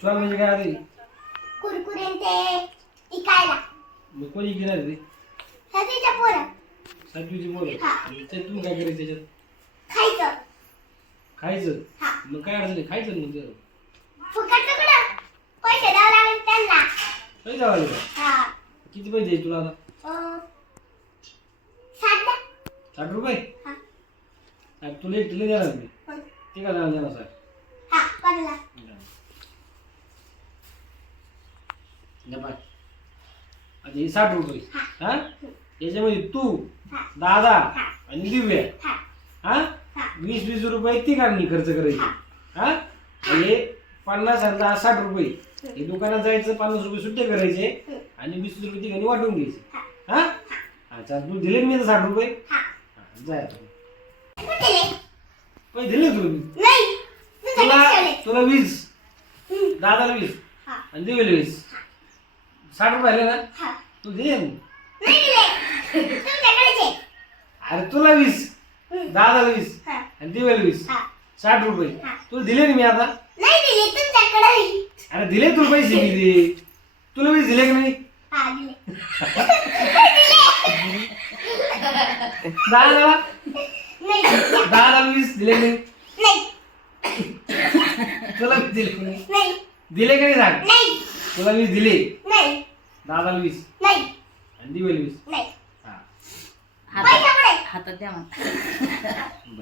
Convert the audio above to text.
Stall म्हणजे काय आधी कुरकुरे ते इकायला. मग कोणी घेणार ते सतीच्या पोरं. सातवीची बोल हा. ते तुम्ही काय करायचं त्याच्यात? खायचं. खायचं? हा. मग काय अडचण आहे? खायचं ना मग ते फुकट तुकडं पैसे द्यावं लागेल त्यांना. काय जावं हा. किती पैसे द्यायचे तुला आता? अं, साठ द्या. साठ रुपये? हा. साठ तुला एक तुला देणार मी हं. ते का देणार देणार साठ? हा बाय आता हे साठ रुपये. हा. याच्यामध्ये तू दादा. आणि दिव्या. हा. वीस वीस रुपये ती काढणी खर्च करायची. हा. हा? आणि पन्नास आणि दहा साठ रुपये. हे दुकानात जायचं पन्नास रुपये सुट्टे करायचे. आणि वीस रुपये तिघांनी वाटून घ्यायचे. हा. अच्छा तू दिले मी साठ रुपये? जाय? पैसे दिले तुला तुला वीस. दादाला वीस. आणि दिवेला वीस. साठ रुपये आले ना? हा. तू दे. नाही दिले तुमच्याकडेच आहे. अरे तुला वीस हं. दादाला वीस हा. आणि दिवेला वीस. हा. साठ रुपये. हा. तुला दिले ना मी आता? नाही दिले तुमच्याकडे अरे दिले तुला पैसे मी दे. तुला वीस दिले का नाही? हा दिले. दादाला? नाही. दादाला वीस दिले का नाही? नाही. तुला वीस दिले का नाही? नाही. दिले का नाही सांग नाही. तुला वीस दिले? नाही. दादाला वीस. नाही. आणि दिवेला वीस. नाही. हा. हातात द्या मग.